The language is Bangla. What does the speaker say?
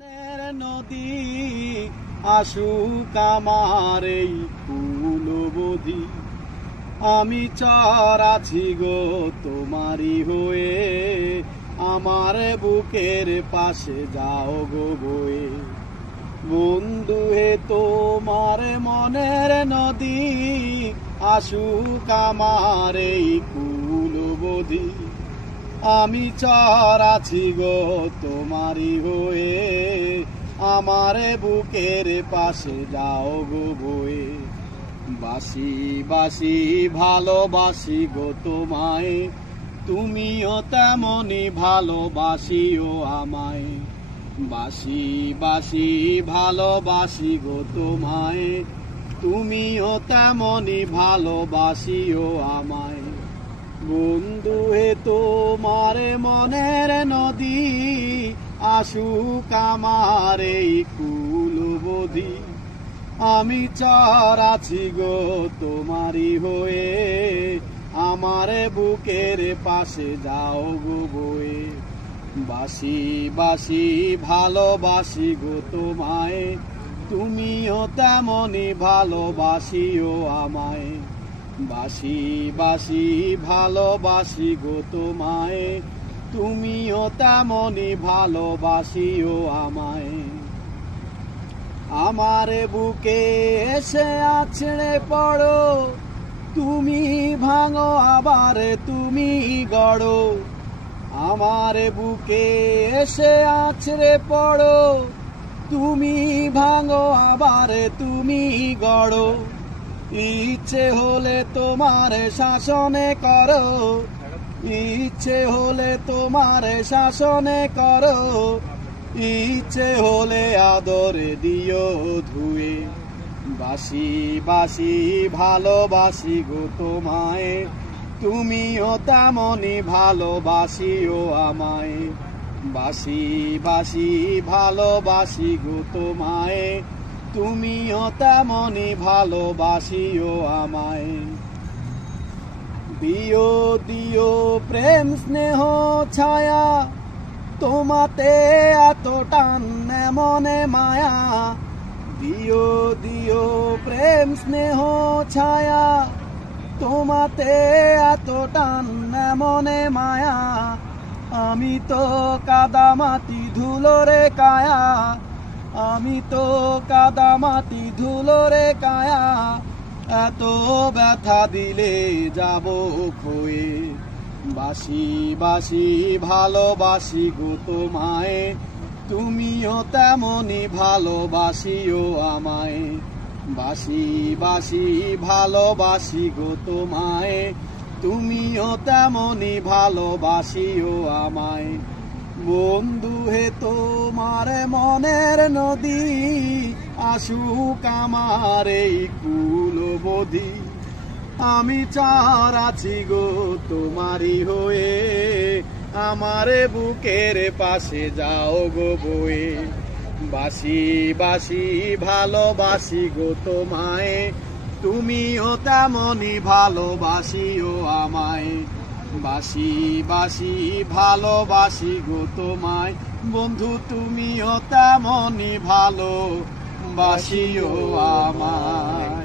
মনের নদী আসুক আমার এই কুলবধি, আমি চর আছি গো তোমারই হয়ে, আমার বুকের পাশে যাও গো বয়ে। বন্ধু হে তোমার মনের নদী আসুক আমার এই কুলবধি, আমি চর আছি গো তোমারই হয়ে, আমার বুকের পাশে যাও গো বয়ে। বাসি বাসি ভালোবাসি গো তোমায়, তুমিও তেমনি ভালোবাসিও আমায়। বাসি বাসি ভালোবাসি গো তোমায়, তুমিও তেমনি ভালোবাসিও আমায়। বন্ধু হে তোমার মনের নদী আসুক আমার এই কুলবধি, আমি চর আছি গো তোমারই হয়ে, আমার বুকের পাশে যাও গো বয়ে। বাসি বাসি ভালোবাসি গো তোমায়, তুমিও তেমনি ভালোবাসিও আমায়। বাসি বাসি ভালোবাসি গো তোমায়, তুমিও তেমনি ভালোবাসিও আমায়। আমার বুকে এসে আছড়ে পড়ো, তুমি ভাঙো আবার তুমি গড়ো। আমার বুকে এসে আছড়ে পড়ো, তুমি ভাঙো আবার তুমি গড়ো। ইচ্ছে হলে তোমার শাসনে করো, ইচ্ছে হলে তোমার শাসনে করো, ইচ্ছে হলে আদরে দিও ধুয়ে। বাসি বাসি ভালোবাসি গো তোমায়, তুমিও তেমনি ভালোবাসিও আমায়। বাসি বাসি ভালোবাসি গো তোমায়, তুমিও তেমনি ভালোবাসিও আমায়। দিও দিও প্রেম স্নেহ ছায়া, তোমাতে এত টান মনে মায়া। দিও দিও প্রেম স্নেহ ছায়া, তোমাতে এত টান মনে মায়া। আমি তো কাদা মাটি ধুলো রে কায়া, আমি তো কাদা মাটি ধুলো রে কায়া। এত ব্যথা দিলে যাব ক্ষয়ে। বাসি বাসি ভালোবাসি গো তোমায়, তুমিও তেমনি ভালোবাসিও আমায়। বাসি বাসি ভালোবাসি গো তোমায়, তুমিও তেমনি ভালোবাসিও আমায়। বন্ধু হে তোমার মনের নদী আসুক আমার এই কুলবধি, আমি চর আছি গো তোমারই হয়ে, আমার বুকের পাশে যাও গো বয়ে। বাসি বাসি ভালোবাসি গো তোমায়, তুমিও তেমনি ভালোবাসিও আমায়। বাসি বাসি ভালোবাসি গো তোমায়, বন্ধু তুমিও তেমনি ভালোবাসিও আমায়।